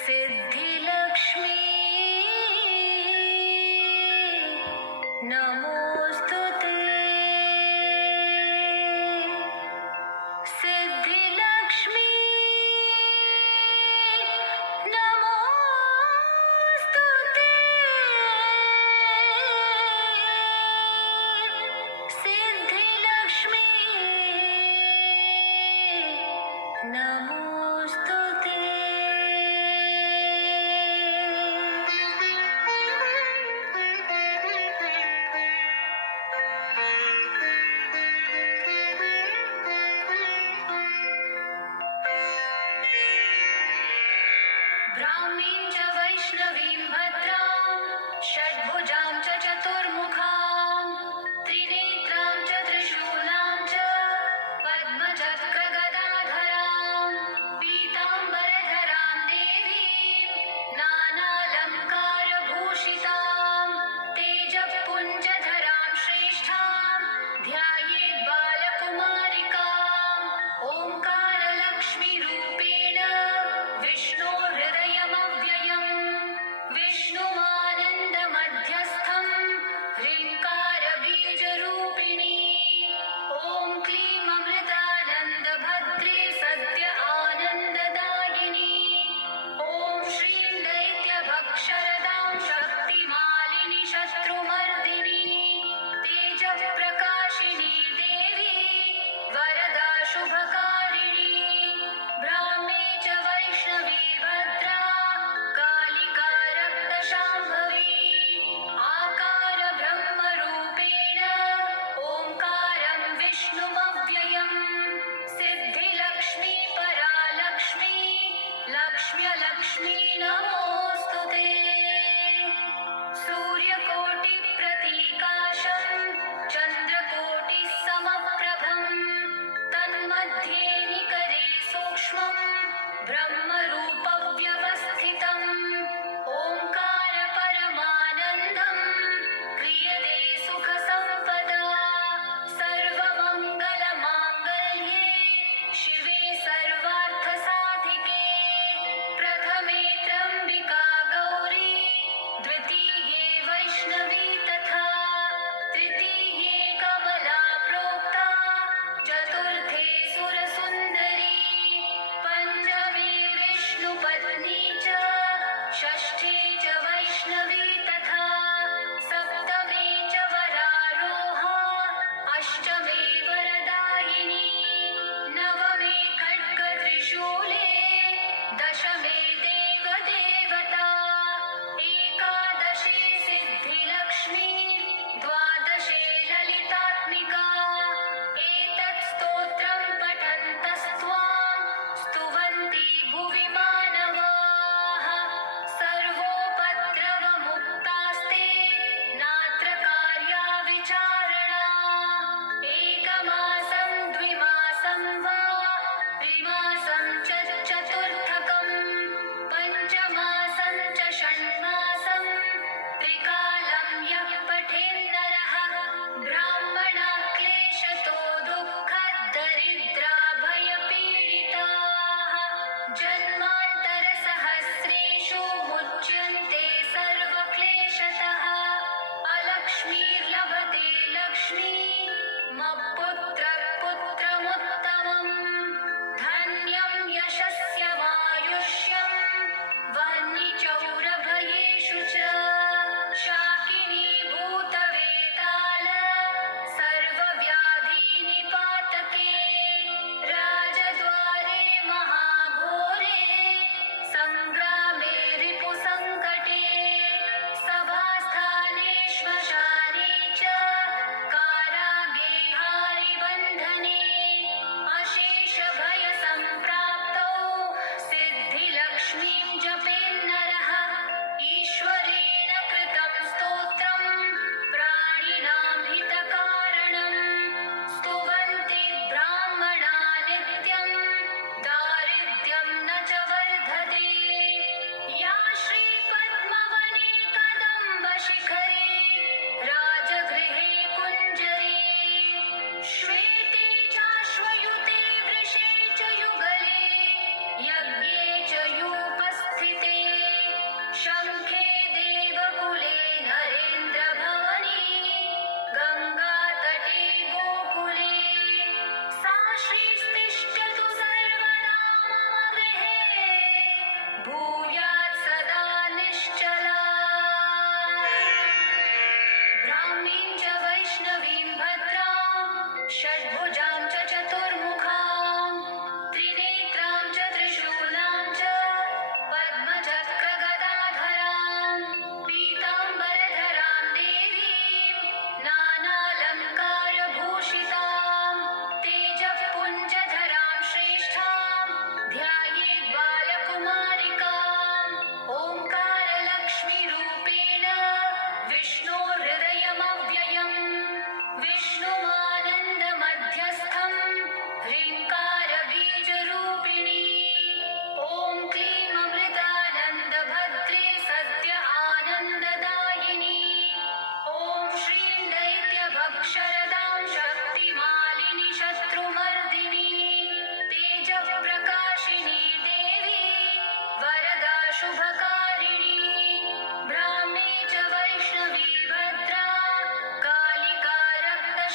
सिद्धिलक्ष्मी नमोस्तुते। सिद्धिलक्ष्मी नमोस्तुते। सिद्धिलक्ष्मी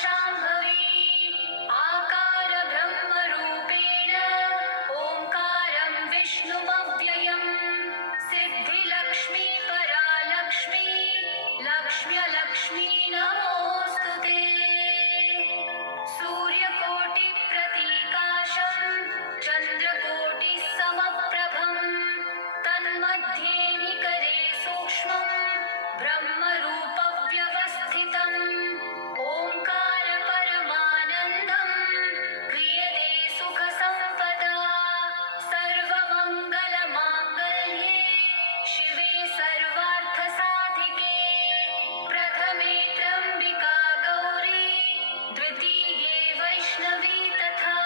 शाम्भवी आकार ब्रह्मरूपेण ओङ्कारं विष्णुमव्ययम् सिद्धिलक्ष्मी परालक्ष्मी लक्ष्म्यलक्ष्मी नमोऽस्तु ते सूर्यकोटिप्रतीकाशं चन्द्रकोटिसमप्रभं तन्मध्ये निकरे सूक्ष्मं ब्रह्मरूपव्यवस्थितम् ओङ्कार परमानन्दं क्रियते सुखसम्पदा सर्वमङ्गलमाङ्गल्ये शिवे सर्वार्थसाधिके प्रथमे त्र्यम्बिका गौरी द्वितीये वैष्णवी तथा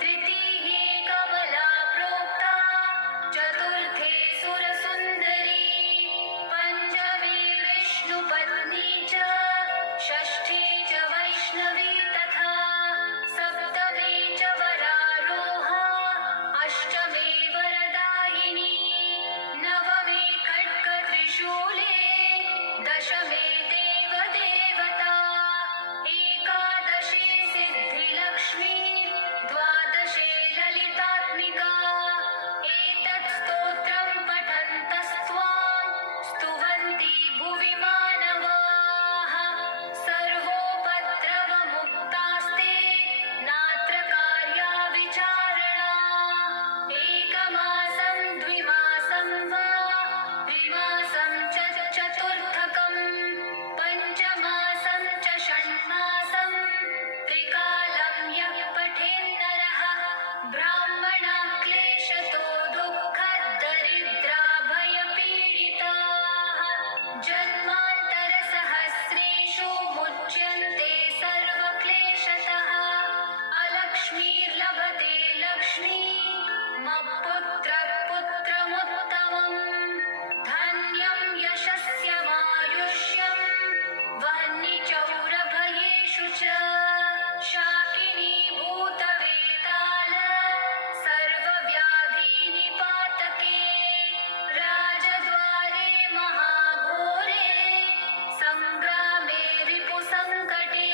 तृतीये कमला प्रोक्ता चतुर्थे सुरसुन्दरी पञ्चमी विष्णुपत्नी च षष्ठी च वैष्णवी तथा सप्तमी च वरारोहा अष्टमी वरदायिनी नवमी खड्गत्रिशूले दशमे देवदेवता एकादशी सिद्धिलक्ष्मी द्वादशे ललितात्मिका एतत् स्तोत्रं पठन्तस्त्वां स्तुवन्ति भुवि मानवाः सर्वोपद्रवमुक्तास्ते नात्र कार्या विचारणा एकमासं द्विमासं वा त्रिमासं च चतुर्थकं पञ्चमासं च षण्मासं त्रिकालं यः पठेन्नरः ब्राह्मणा क्लेशतो दुःखदरिद्रा भयपीडिताः जन्मान्तरसहस्रेषु मुच्यन्ते सर्वक्लेशतः अलक्ष्मीर्लभते लक्ष्मी मत्पुत्रपुत्रमुत्तमम् धन्यं यशस्यमायुष्यं वह्निचौरभयेषु च शाकिनी भूतवेताल सर्वव्याधिनिपातके राजद्वारे महाघोरे सङ्ग्रामे रिपुसङ्कटे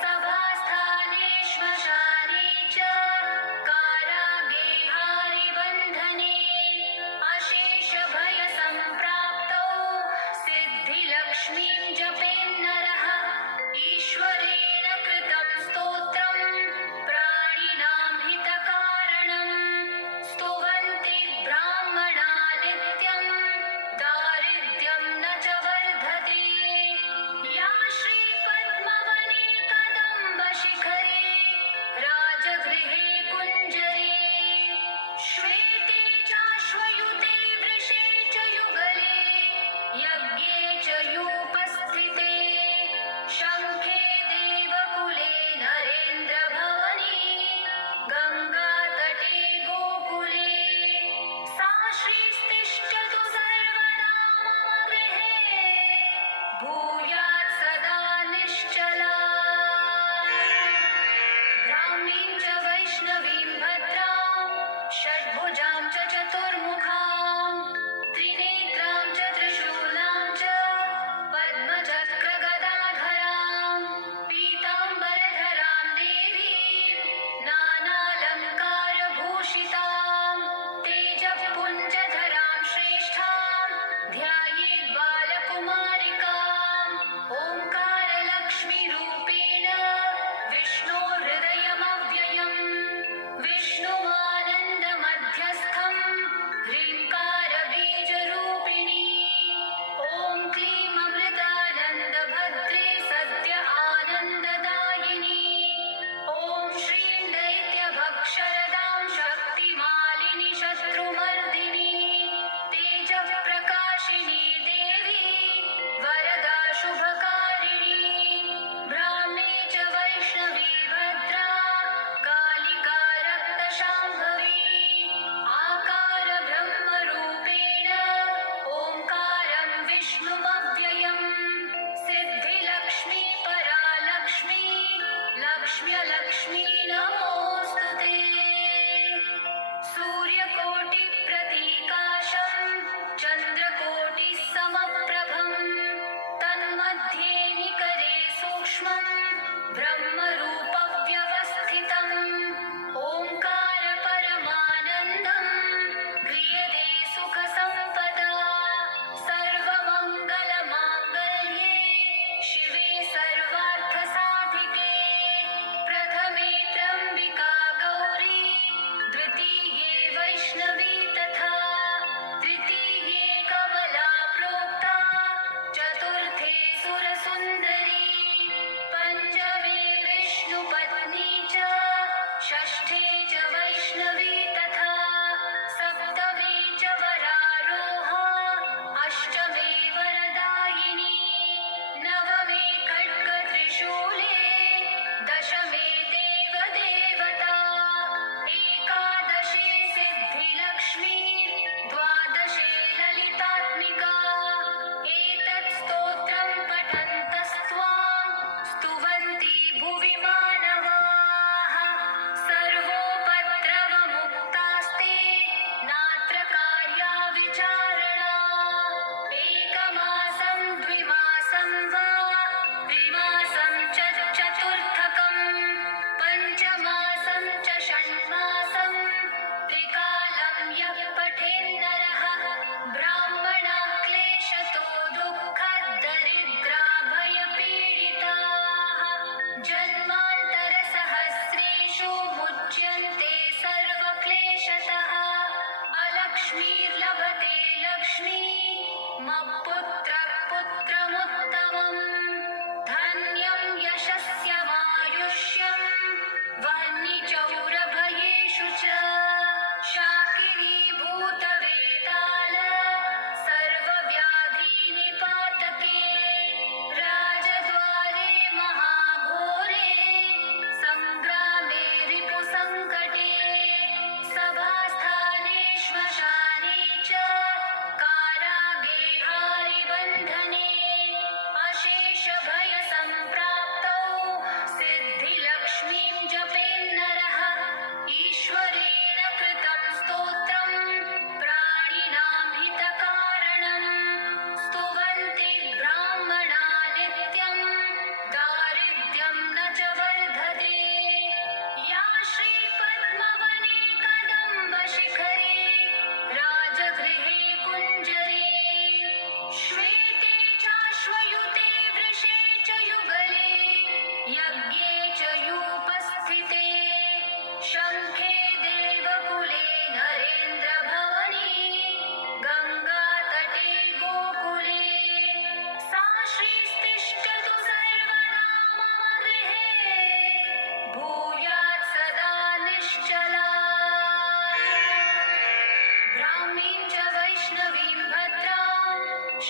सभास्थाने श्मशाने च कारागे हारिबन्धने अशेषभयसम्प्राप्तौ सिद्धिलक्ष्मीं जपेन्नरः ईश्वरेण कृतं स्तोत्रं प्राणिनां हितकारणं स्तुवन्ति ब्राह्मणा नित्यं दारिद्र्यं न च वर्धते या श्रीपद्मवने कदम्बशिखरे राजगृहे कुञ्जरे श्वेते चाश्वयुते वृषे च युगले यज्ञे च यूपस्थिते शङ्खे देवकुले नरेन्द्रभवने गङ्गातटे गोकुले सा श्रीस्तिष्ठतु सर्वदा मम गृहे भूयात् सदा निश्चला ब्राह्मीं च वैष्णवीं भद्रां षड्भुजां च चतुर्मुखां त्रिनेत्रां च त्रिशूलां च पद्मचक्रगदाधरां पीताम्बरधरां देवीं नानालङ्कारभूषितां तेजःपुञ्जधरां श्रेष्ठां ध्यायेत् बालकुमारिकाम् ओङ्कारलक्ष्मीरूपेण विष्णोर्हृदयमव्ययम् विष्णुमानन्दमध्यस्थं ह्रीङ्कारबीजरूपिणी ॐ क्लीं अमृतानन्दभद्रे सद्य आनन्ददायिनी ॐ श्रीं दैत्यभक्षरदां शक्तिमालिनि शत्रुमर्दिनी तेजःप्रकाशिनी देवी वरदा शुभकारिणी ब्राह्मे च वैष्णवी भद्रा कालिका रक्तशाम्भवी आकार ब्रह्मरूपेण ओङ्कारं विष्णुमव्ययम् सिद्धिलक्ष्मी परालक्ष्मी लक्ष्म्यलक्ष्मी नमोऽस्तु ते सूर्यकोटिप्रतीकाशं चन्द्रकोटिसमप्रभं तन्मध्ये निकरे सूक्ष्मं ब्रह्मरूपव्यवस्थितम् ओङ्कार परमानन्दम् क्रियते सुखसम्पदा सर्वमङ्गलमाङ्गल्ये शिवे सर्वार्थसाधिके प्रथमे त्र्यम्बिका गौरी द्वितीये वैष्णवी तथा तृतीये कमला प्रोक्ता चतुर्थे सुरसुन्दरी पञ्चमे विष्णुपत्नी च षष्ठे च वैष्णवी तथा सप्तमे च वरारोहा अष्टमे वरदायिनी नवमे खड्गत्रिशूले दशमे देवदेवता एकादशे सिद्धिलक्ष्मी द्वादशे ललितात्मिका एतत् स्तोत्रं पठन्तस्त्वां स्तुवन्ति भुवि मानवाः सर्वोपद्रवमुक्तास्ते नात्र कार्या विचारणा एकमासं द्विमासं वा त्रिमासं च चतुर्थकम् पञ्चमासं च षण्मासं त्रिकालं यः पठेन्नरः ब्राह्मणा क्लेशतो दुःखदरिद्रा भयपीडिताः जन्मान्तरसहस्रेषु मुच्यन्ते सर्वक्लेशतः अलक्ष्मीर्लभते लक्ष्मी मत्पुत्रः पुत्रमुत्तमम् धन्यं यशस्यमायुष्यं वह्निचौरभयेषु च शाकिनीभूतवेताल सर्वव्याधिनिपातके राजद्वारे महाघोरे सङ्ग्रामे रिपुसङ्कटे सभास्थाने श्मशाने च कारागे हारिबन्धने अशेषभयसम्प्राप्तौ सिद्धिलक्ष्मीं जपेन्नरः ईश्वरेण कृतं स्तोत्रं प्राणिनां हितकारणम् स्तुवन्ति ब्राह्मणा नित्यं दारिद्र्यं न च वर्धते या श्रीपद्मवने कदम्बशिखरे राजगृहे कुञ्जरे श्वेते चाश्वयुते वृषे च युगले यज्ञे च यूपस्थिते शङ्खे देवकुले नरेन्द्रभवने गङ्गातटे गोकुले सा श्रीस्तिष्ठतु सर्वदा मम गृहे भूयात् सदा निश्चला ब्राह्मीं च वैष्णवीं भद्रां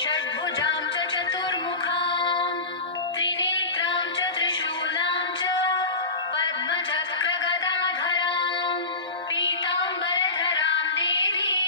षड्भुजां च चतुर्मुखां त्रिनेत्रां च त्रिशूलां च पद्मचक्रगदाधरां पीताम्बरधरां देवीं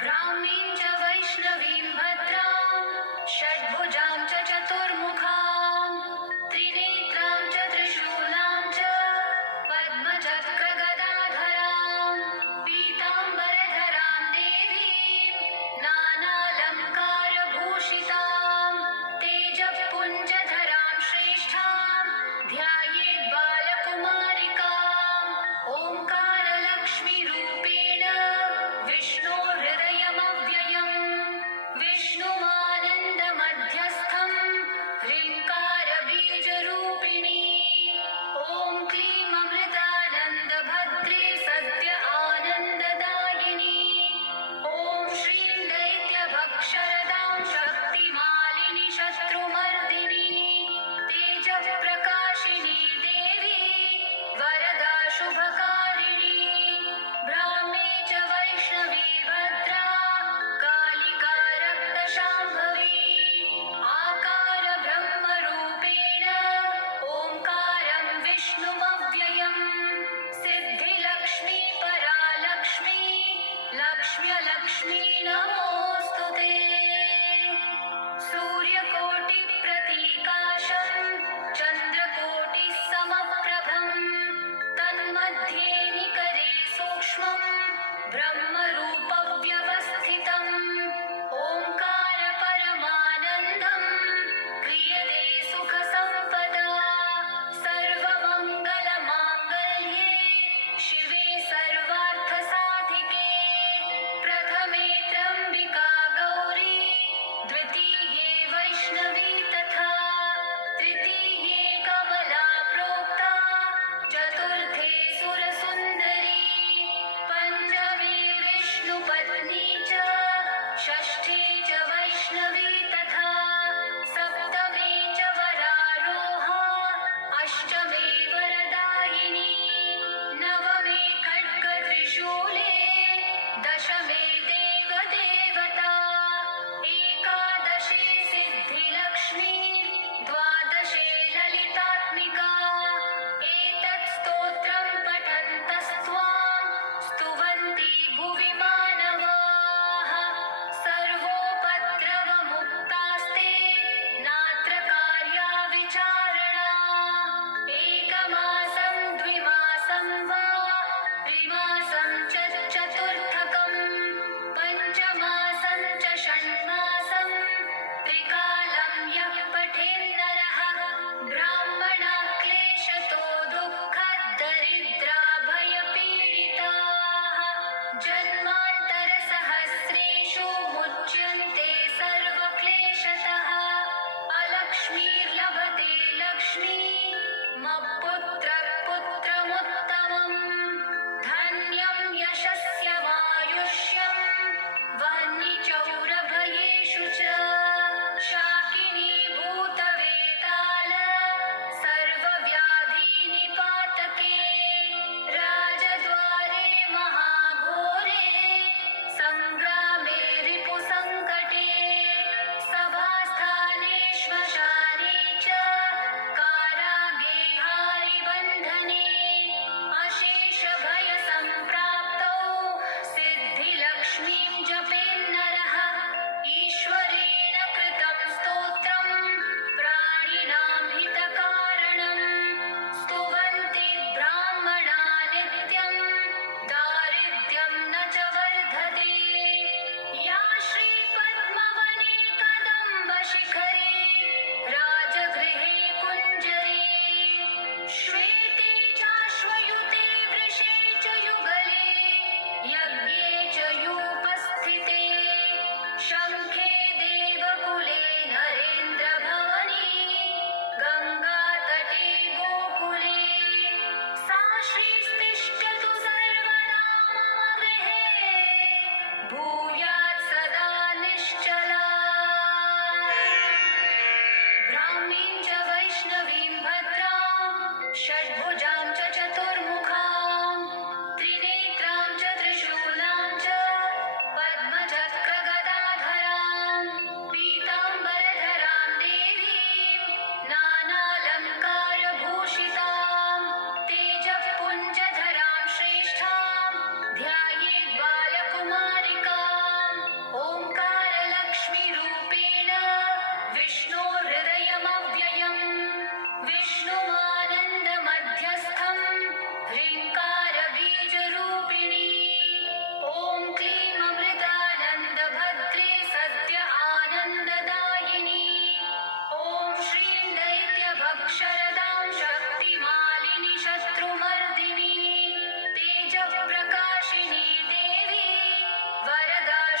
ब्राह्मीं च वैष्णवीं भद्रां षड्भुजां च चतुर्मुखां त्रिनेत्रां च त्रिशूलां च पद्मचक्रगदाधरां पीताम्बरधरां देवीं नानालङ्कारभूषितां तेजःपुञ्जधरां श्रेष्ठां ध्यायेत् बालकुमारिकाम् ओङ्कारलक्ष्मीरूपेण विष्णोर्हृदयमव्ययम् विष्णुमानन्दमध्यस्थं ह्रीङ्कारबीजरूपिणी ॐ क्लीं अमृतानन्दभद्रे सद्य आनन्ददायिनी ॐ श्रीं दैत्यभक्षरदां शक्तिमालिनि शत्रुमर्दिनी तेजःप्रकाशिनी देवी वरदा शुभकारिणी ब्राह्मे च वैष्णवी भद्रा कालिका रक्तशाम्भवी आकार ब्रह्मरूपेण ओङ्कारं विष्णुमव्ययम् सिद्धिलक्ष्मी परालक्ष्मी लक्ष्म्यलक्ष्मी नमोऽस्तु ते सूर्यकोटिप्रतीकाशं चन्द्रकोटिसमप्रभं तन्मध्ये निकरे सूक्ष्मं ब्रह्मरूपव्यवस्थितम् ओङ्कार परमानन्दं क्रियते सुखसम्पदा सर्वमङ्गलमाङ्गल्ये शिवे सर्वार्थसाधिके प्रथमे त्र्यम्बिका गौरी द्वितीये वैष्णवी तथा तृतीये कमला प्रोक्ता चतुर्थे सुरसुन्दरी पञ्चमी विष्णुपत्नी च षष्ठी च वैष्णवी तथा सप्तमी च वरारोहा अष्टमी वरदायिनी नवमी खड्गत्रिशूले दशमे देवदेवता एकादशी सिद्धिलक्ष्मी द्वादशे ललितात्मिका एतत् स्तोत्रं पठन्तस्त्वां स्तुवन्ति भुवि मानवाः सर्वोपद्रवमुक्तास्ते नात्र कार्या विचारणा एकमासं द्विमासं वा त्रिमासं च चतुर्थकम्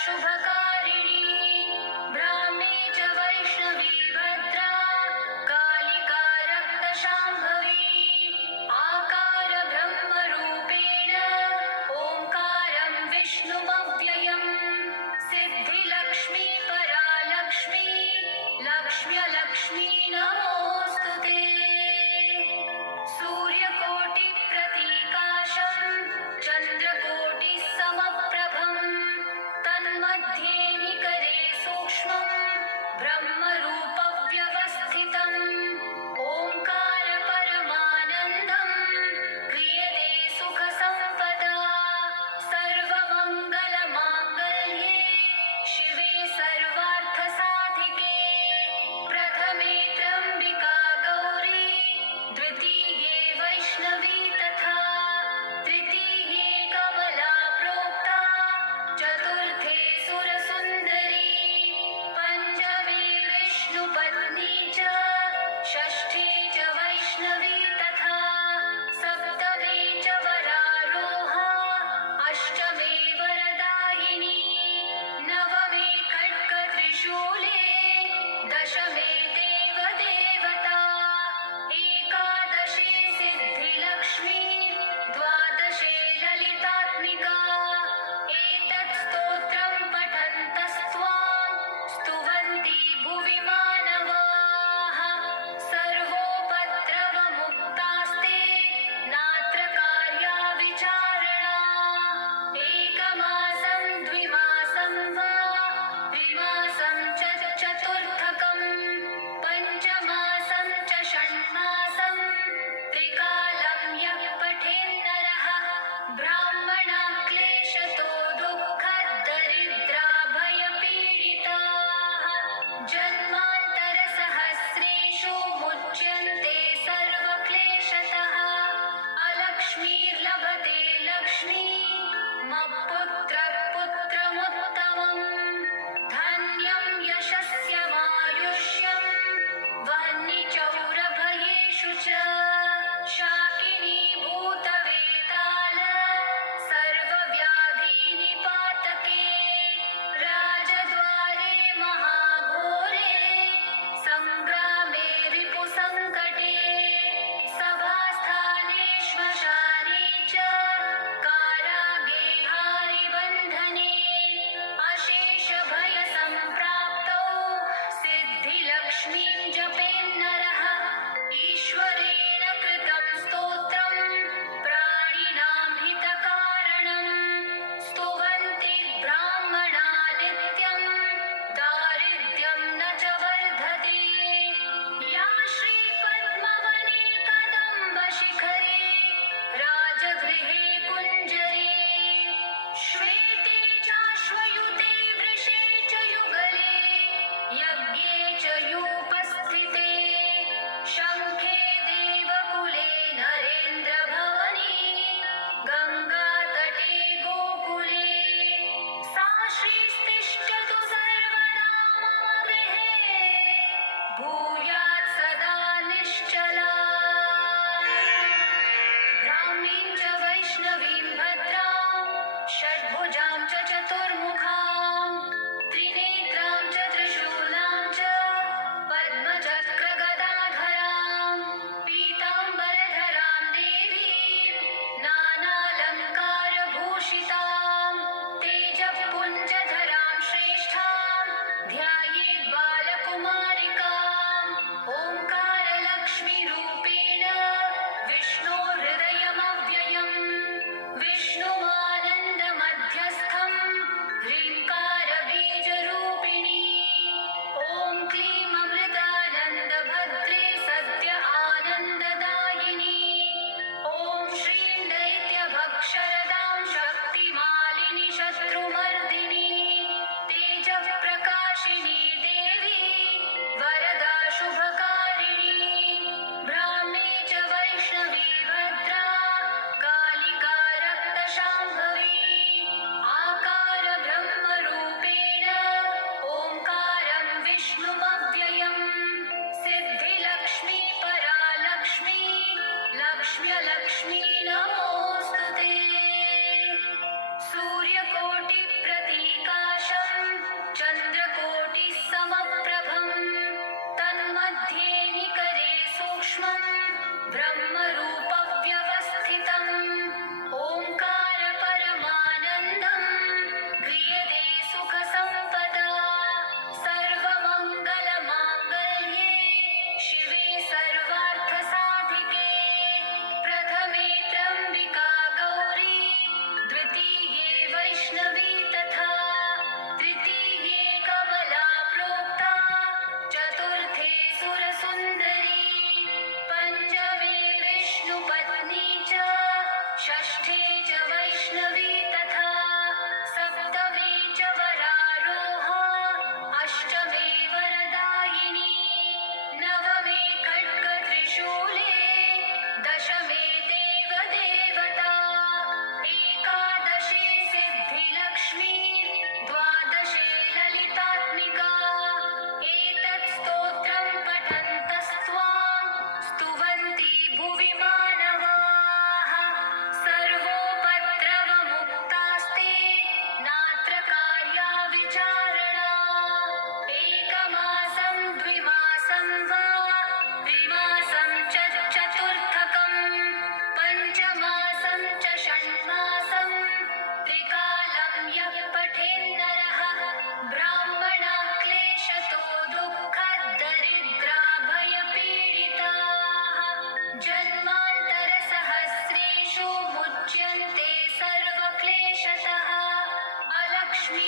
शुभकारिणी ब्राह्मी च वैष्णवी भद्रा कालिका रक्तशाम्भवी आकार ब्रह्मरूपेण ओङ्कारं विष्णुमव्ययम् सिद्धिलक्ष्मी परालक्ष्मी लक्ष्म्यलक्ष्मी नमोऽस्तु ते सूर्यकोटिप्रतीकाशं चन्द्रकोटिसमप्रभं तन्मध्ये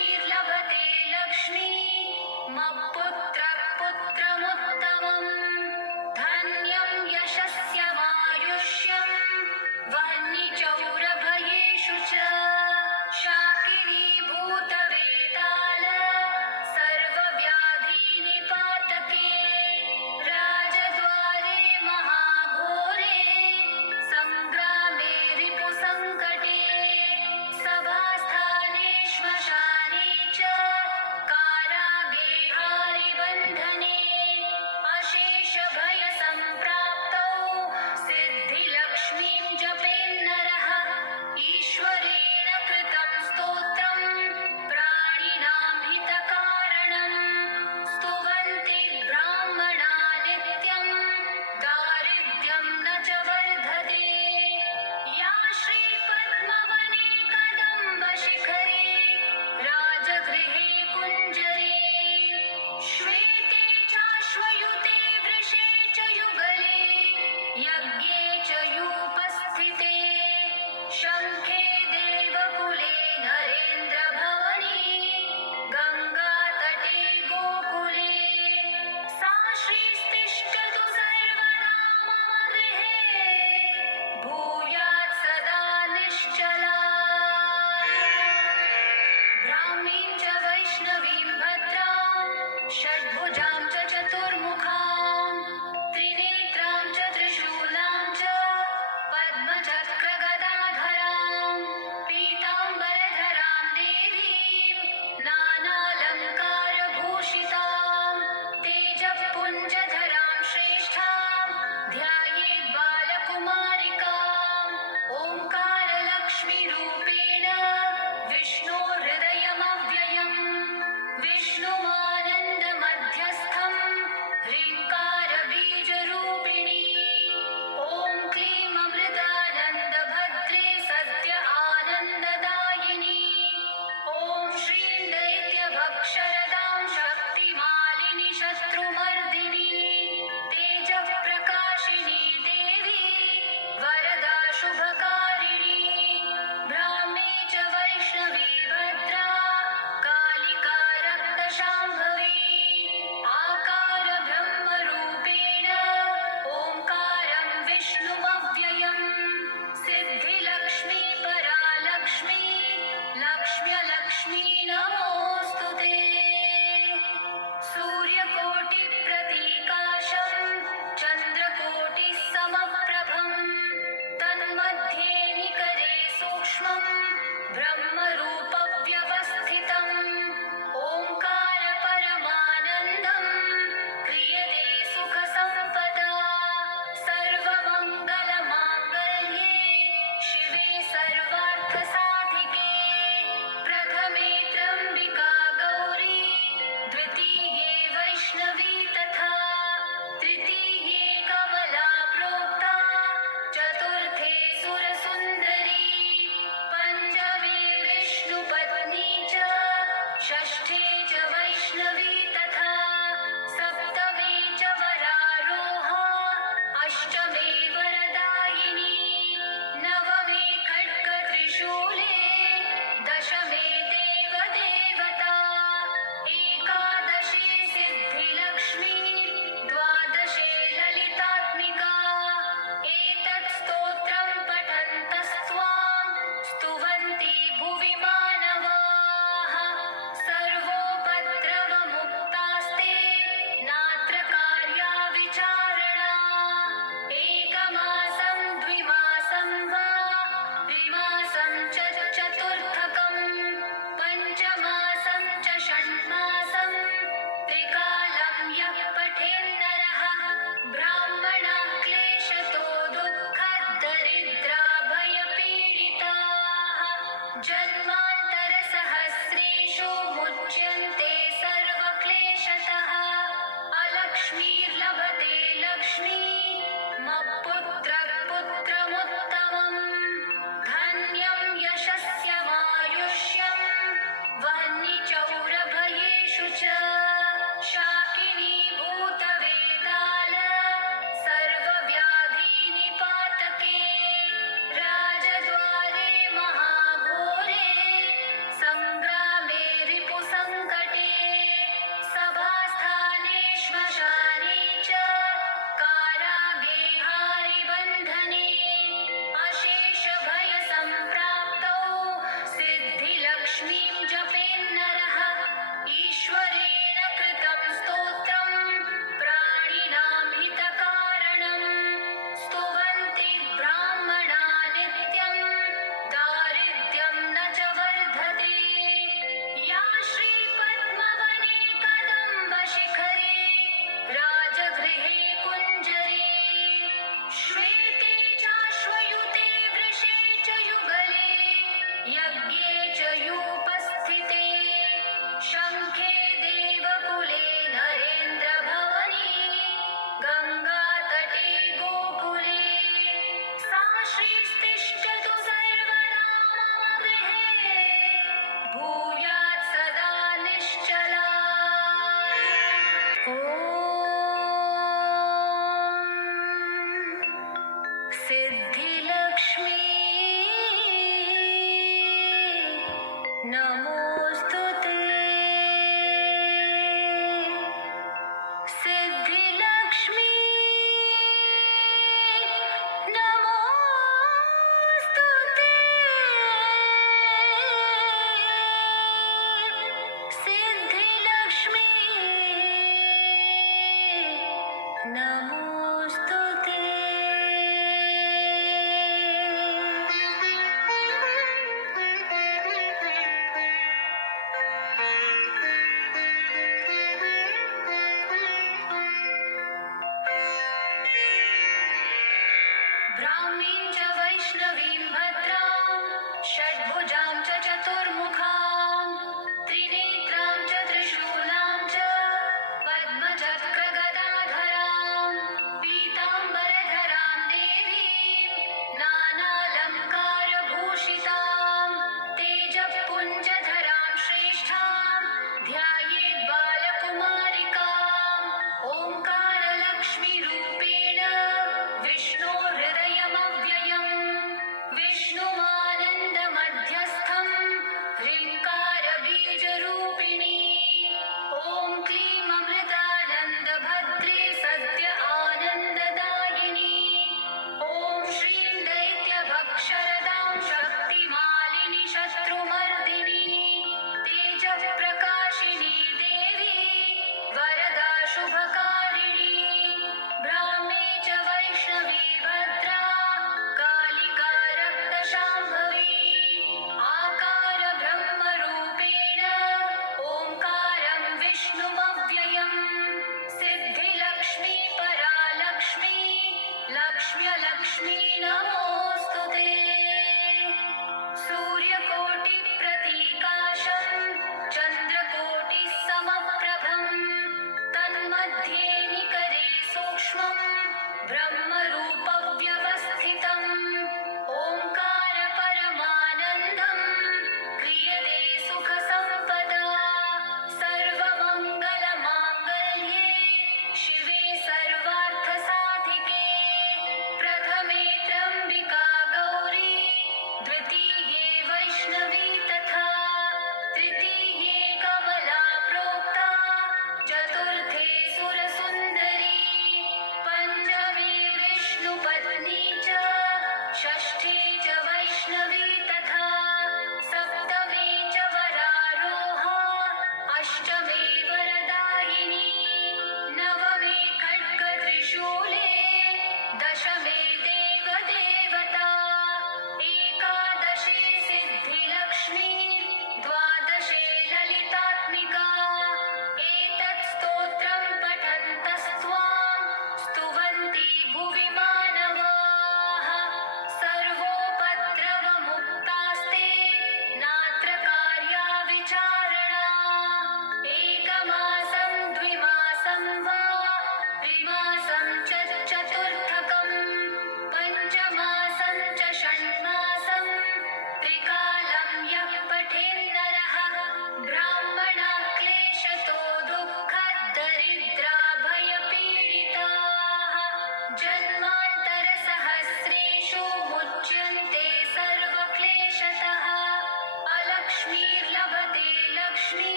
लक्ष्मीर्लभते लक्ष्मी मत्पुत्रः पुत्रमुत्तमम् धन्यं यशस्यमायुष्यं वह्निचौरभयेषु च शाकिनी भूतवेताल सर्वव्याधिनिपातके राजद्वारे महाघोरे सङ्ग्रामे रिपुसङ्कटे सभास्थाने श्मशाने च कारागे हारिबन्धने अशेषभयसम्प्राप्तौ सिद्धिलक्ष्मीं जपेन्नरः ईश्वरेण कृतं स्तोत्रं प्राणिनां हितकारणं स्तुवन्ति ब्राह्मणा नित्यं दारिद्र्यं न च वर्धते या श्रीपद्मवने कदम्बशिखरे राजगृहे कुञ्जरे श्वेते चाश्वयुते वृषे च युगले यज्ञे च यूपस्थिते शङ्खे देवकुले नरेन्द्रभवने गङ्गातटे गोकुले सा श्रीस्तिष्ठतु सर्वदा मम गृहे भूयात् सदा निश्चला ब्राह्मीं च वैष्णवीं भद्रां षड्भुजां च चतुर्मुखां त्रिनेत्रां च त्रिशूलां च पद्मचक्रगदाधरां पीताम्बरधरां देवीं नानालङ्कारभूषितां तेजःपुञ्जधरां श्रेष्ठां ध्यायेत् बालकुमारिकाम् ओङ्कारलक्ष्मीरूपेण विष्णोर्हृदयमव्ययम् विष्णुमानन्दमध्यस्थं ह्रीङ्कारबीजरूपिणी ॐ क्लीं अमृतानन्दभद्रे सद्य आनन्ददायिनी ॐ श्रीं दैत्यभक्षरदां शक्तिमालिनि शत्रुमर्दिनी तेजःप्रकाशिनी देवी वरदा शुभकारिणी ब्राह्मे च वैष्णवी भद्रा कालिका रक्तशाम्भवी आकार ब्रह्मरूपेण ओङ्कारं विष्णुमव्ययम् सिद्धिलक्ष्मी परालक्ष्मी लक्ष्म्यलक्ष्मी नमोऽस्तु ते सूर्यकोटिप्रतीकाशं चन्द्रकोटिसमप्रभं तन्मध्ये निकरे सूक्ष्मं ब्रह्मरूपव्यवस्थितम् ओङ्कारपरमानन्दं क्रियते सुखसम्पदा सर्वमङ्गलमाङ्गल्ये शिवे सर्वार्थसाधिके प्रथमे त्र्यम्बिका गौरी द्वितीये वैष्णवी तथा तृतीये कमला प्रोक्ता चतुर्थे सुरसुन्दरी पञ्चमे विष्णुपत्नी च षष्ठे च वैष्णवी तथा सप्तमे च वरारोहा अष्टमे वरदायिनी नवमे खड्गत्रिशूले दशमे देवदेवता एकादशे सिद्धिलक्ष्मी द्वादशे ललितात्मिका एतत् स्तोत्रं पठन्तस्त्वां स्तुवन्ति भुवि मानवाः सर्वोपद्रवमुक्तास्ते नात्र कार्या विचारणा एकमासं द्विमासं वा त्रिमासं च चतुर्थकम् पञ्चमासं च षण्मासं त्रिकालं यः पठेन्नरः ब्राह्मणाः क्लेशतो दुःखदरिद्रा भयपीडिताः जन्मान्तरसहस्रेषु मुच्यन्ते सर्वक्लेशतः अलक्ष्मीर्लभते लक्ष्मी मत्पुत्रः पुत्रमुत्तमम् धन्यं यशस्यमायुष्यं वह्निचौरभयेषु च शाकिनी भूतवेताल सर्वव्याधिनिपातके राजद्वारे महाघोरे सङ्ग्रामे ब्राह्मीं च वैष्णवीं भद्रां षड्भुजां च चतुर्मुखां त्रिनेत्रां च त्रिशूलां च पद्मचक्रगदाधरां पीताम्बरधरां देवीं नानालङ्कारभूषितां तेजःपुञ्जधरां श्रेष्ठां ध्यायेत् बालकुमारिकाम् ओङ्कारलक्ष्मीरूपेण विष्णोर्हृदयमव्ययम्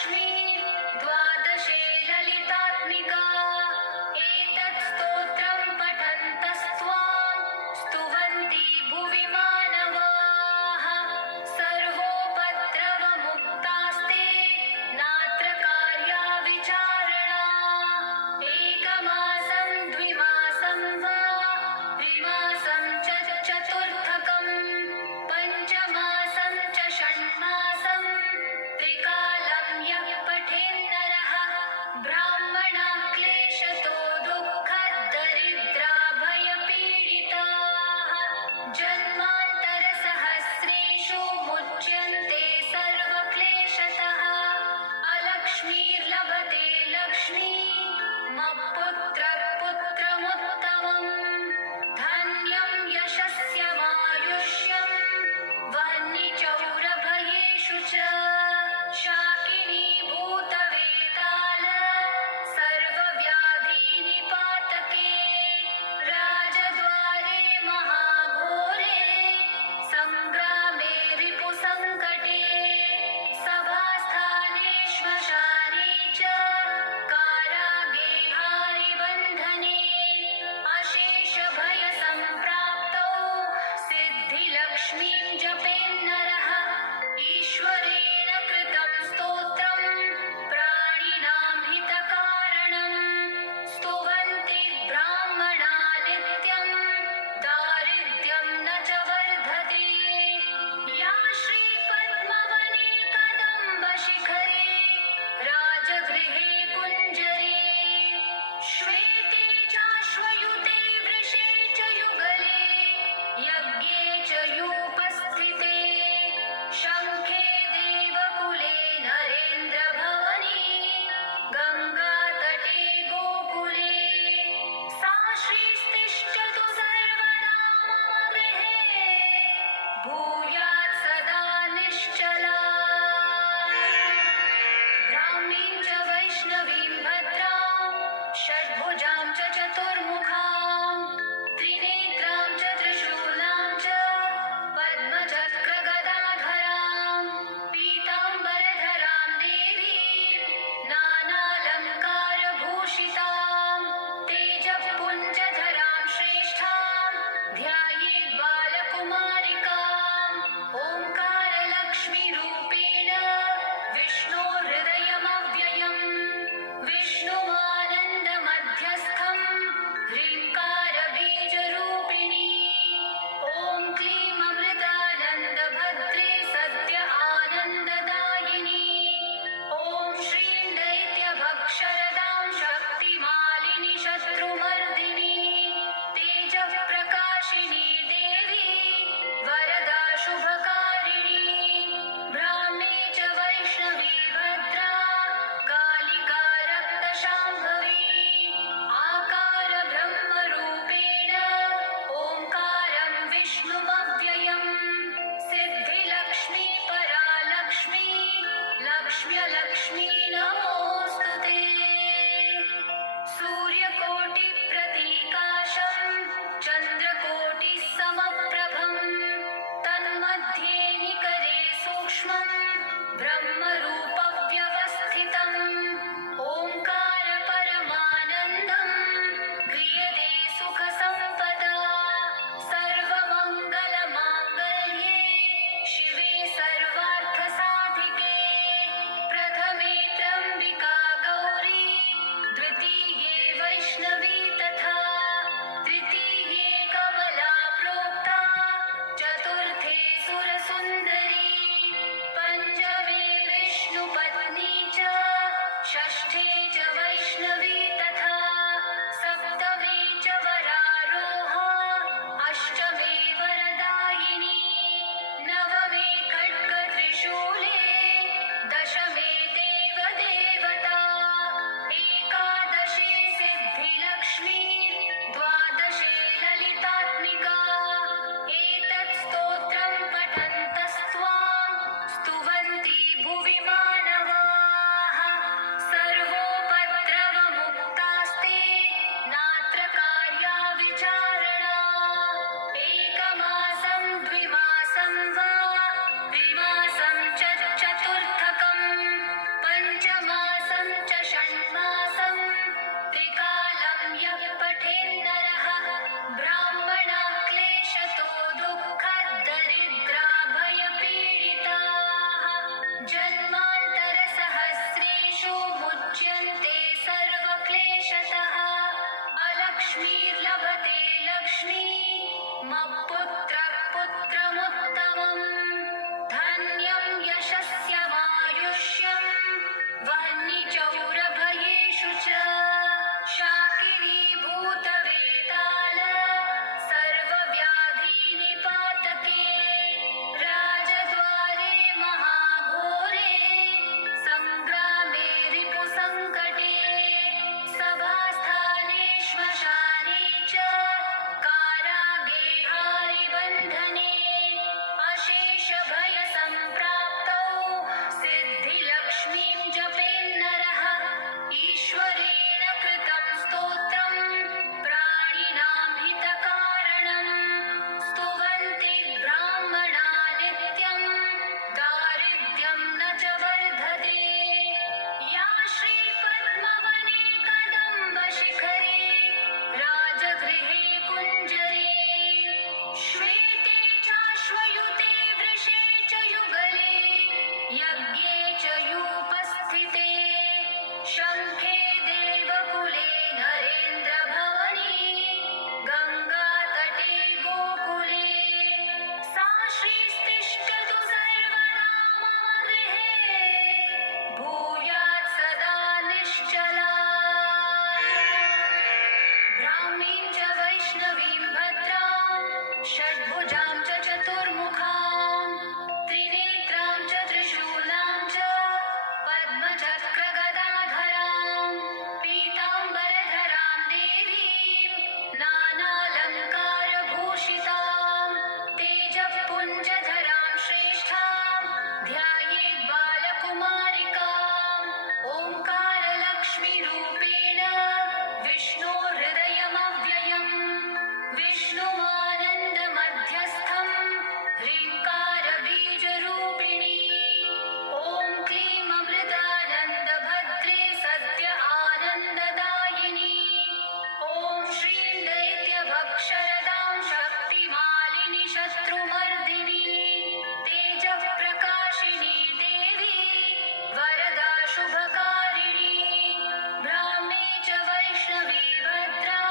लक्ष्मी द्वादशे ललितात्मिका एतत् स्तोत्रं पठन्तस्त्वां स्तुवन्ति भुवि मानवाः सर्वोपद्रवमुक्तास्ते नात्र कार्या विचारणा एकमासं द्विमासं वा त्रिमासं च चतुर्थकं पञ्चमासं च षण्मासं त्रिकालं यः पठेन्नरः ब्राह्मणाः क्लेशतो दुःखदरिद्रा भयपीडिताः जन्मान्तरसहस्रेषु मुच्यन्ते सर्वक्लेशतः अलक्ष्मीर्लभते लक्ष्मी मत्पुत्रः पुत्रमुत्तमम् धन्यं यशस्यमायुष्यं वह्निचौरभयेषु च शाकिनी भूतवेताल सर्वव्याधिनिपातके राजद्वारे महाघोरे सङ्ग्रामे रिपुसङ्कटे सभास्थाने श्मशाने च कारागे हारिबन्धने अशेषभयसम्प्राप्तौ सिद्धिलक्ष्मीं जपेन्नरः ईश्वरेण कृतं स्तोत्रं प्राणिनां हितकारणं स्तुवन्ति ब्राह्मणा नित्यं दारिद्र्यं न च वर्धते या श्रीपद्मवने कदम्बशिखरे राजगृहे कुञ्जरे श्वेते चाश्वयुते वृषे च युगले यज्ञे च यूपस्थिते शङ्खे देवकुले नरेन्द्रभवने गङ्गातटे गोकुले सा श्रीस्तिष्ठतु सर्वदा मम गृहे भूयात् सदा निश्चला ब्राह्मीं च वैष्णवीं भद्रां षड्भुजां च चतुर्मुखां त्रिनेत्रां च त्रिशूलां च पद्मचक्रगदाधरां पीताम्बरधरां देवीं नानालङ्कारभूषितां तेजःपुञ्जधरां श्रेष्ठां ध्यायेत् बालकुमारिकाम् ओङ्कारलक्ष्मीरूपेण विष्णोर्हृदयमव्ययम् विष्णुमानन्दमध्यस्थं ह्रीङ्कारबीजरूपिणी ॐ क्लीं अमृतानन्दभद्रे सद्य आनन्ददायिनी ॐ श्रीं दैत्यभक्षरदां शक्तिमालिनि शत्रुमर्दिनी तेजःप्रकाशिनी देवी वरदा शुभकारिणी ब्राह्मे च वैष्णवी भद्रा कालिका रक्तशाम्भवी आकार ब्रह्मरूपेण ओङ्कारं विष्णुमव्ययम् सिद्धिलक्ष्मी परालक्ष्मी लक्ष्म्यलक्ष्मी नमोऽस्तु ते सूर्यकोटिप्रतीकाशं चन्द्रकोटिसमप्रभं तन्मध्ये निकरे सूक्ष्मं ब्रह्मरूपव्यवस्थितम् ओङ्कारपरमानन्दं क्रियते सुखसम्पदा सर्वमङ्गलमाङ्गल्ये शिवे सर्वार्थसाधिके प्रथमे त्र्यम्बिका गौरी द्वितीये वैष्णवी च यूपस्थिते शङ्खे देवकुले नरेन्द्रभवने गङ्गातटे गोकुले सा श्रीस्तिष्ठतु सर्वदा मम गृहे भूयात् सदा निश्चला ब्राह्मीं च वैष्णवीं भद्रां षड्भुजां च चतुर्मुखां त्रिनेत्रां च त्रिशूलां च पद्मचक्रगदाधरां पीताम्बरधरां देवीं नानालङ्कारभूषितां तेजःपुञ्जधरां श्रेष्ठां ध्यायेत् बालकुमारिकाम् ओङ्कारलक्ष्मीरूपेण विष्णोर्हृदयमव्ययम् विष्णुमानन्दमध्यस्थम् ह्रीङ्कारबीजरूपिणी ॐ क्लीं अमृतानन्दभद्रे सद्य आनन्ददायिनी ॐ श्रीं दैत्यभक्षरदां शक्तिमालिनि शत्रुमर्दिनी तेजःप्रकाशिनी देवी वरदा शुभकारिणी ब्राह्मे च वैष्णवी भद्रा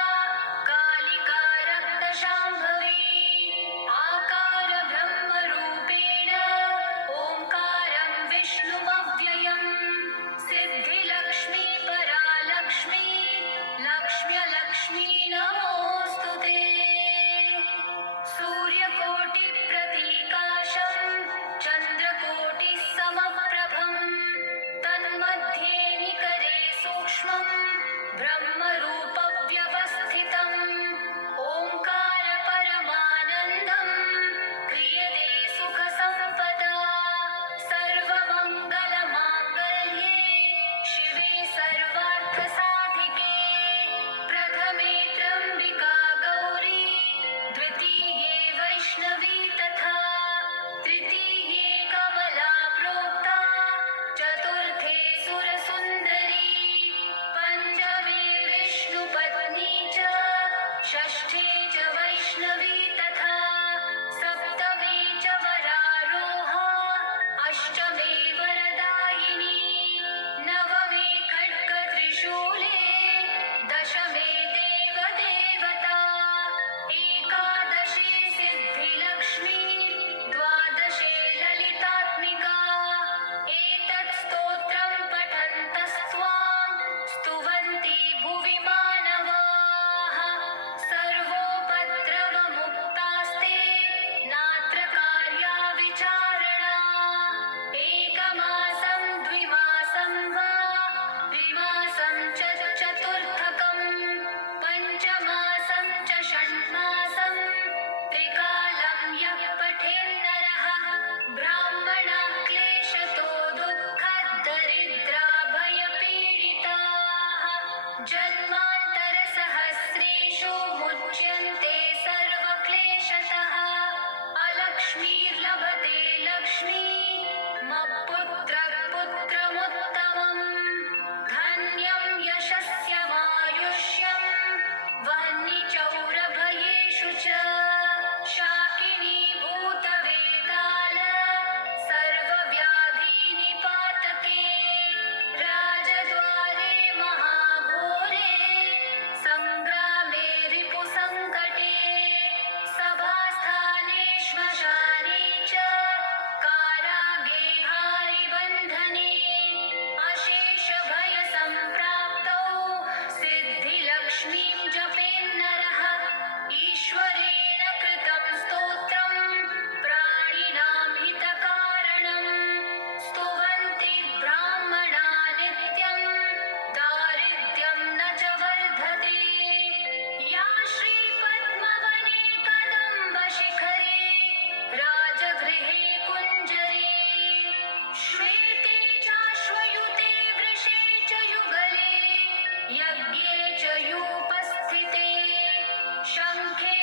कालिका रक्तशाम्भवी आकार ब्रह्मरूपेण ओङ्कारं विष्णुमव्ययम् सिद्धिलक्ष्मी परालक्ष्मी लक्ष्म्यलक्ष्मी नमोऽस्तु ते सूर्यकोटिप्रतीकाशं चन्द्रकोटिः समप्रभं तन्मध्ये निकरे सूक्ष्मं ब्रह्मरूपव्यवस्थितम् ओङ्कारपरमानन्दं क्रियते सुखसम्पदा सर्वमङ्गलमाङ्गल्ये शिवे सर्वार्थसाधिके प्रथमे त्र्यम्बिका गौरी द्वितीये वैष्णवी तथा तृतीये कमला प्रोक्ता चतुर्थे सुरसुन्दरी पञ्चमे विष्णुपत्नी च षष्ठे च वैष्णवी तथा सप्तमे च वरारोहा अष्टमे वरदायिनी नवमे खड्गत्रिशूले दशमे देवदेवता एकादशे सिद्धिलक्ष्मी द्वादशे ललितात्मिका एतत् स्तोत्रं पठन्तस्त्वां स्तुवन्ति भुवि मानवाः सर्वोपद्रवमुक्तास्ते नात्र कार्या विचारणा एकमासं द्विमासं वा त्रिमासं च चतुर्थकं पञ्चमासं च षण्मासं त्रिकालं यः पठेन्नरः ब्राह्मणाः क्लेशतो दुःखदरिद्रा भयपीडिताः जन्मान्तरसहस्रेषु मुच्यन्ते सर्वक्लेशतः अलक्ष्मीर्लभते लक्ष्मी मत्पुत्रपुत्रमुत्तमम् धन्यं यशस्यमायुष्यं वह्निचौरभयेषु च शाकिनी भूतवेताल सर्वव्याधिनिपातके राजद्वारे महाघोरे सङ्ग्रामे रिपुसङ्कटे सभास्थाने श्मशाने च कारागे हारिबन्धने अशेषभयसम्प्राप्तौ सिद्धिलक्ष्मीं जपेन्नरः ईश्वरेण कृतं स्तोत्रं प्राणिनां हितकारणं स्तुवन्ति ब्राह्मणा नित्यं दारिद्र्यं न च वर्धते या श्रीपद्मवने कदम्बशिखरे राजगृहे कुञ्जरे श्वेते चाश्वयुते वृषे च युगले यज्ञे च यूपस्थिते शङ्खे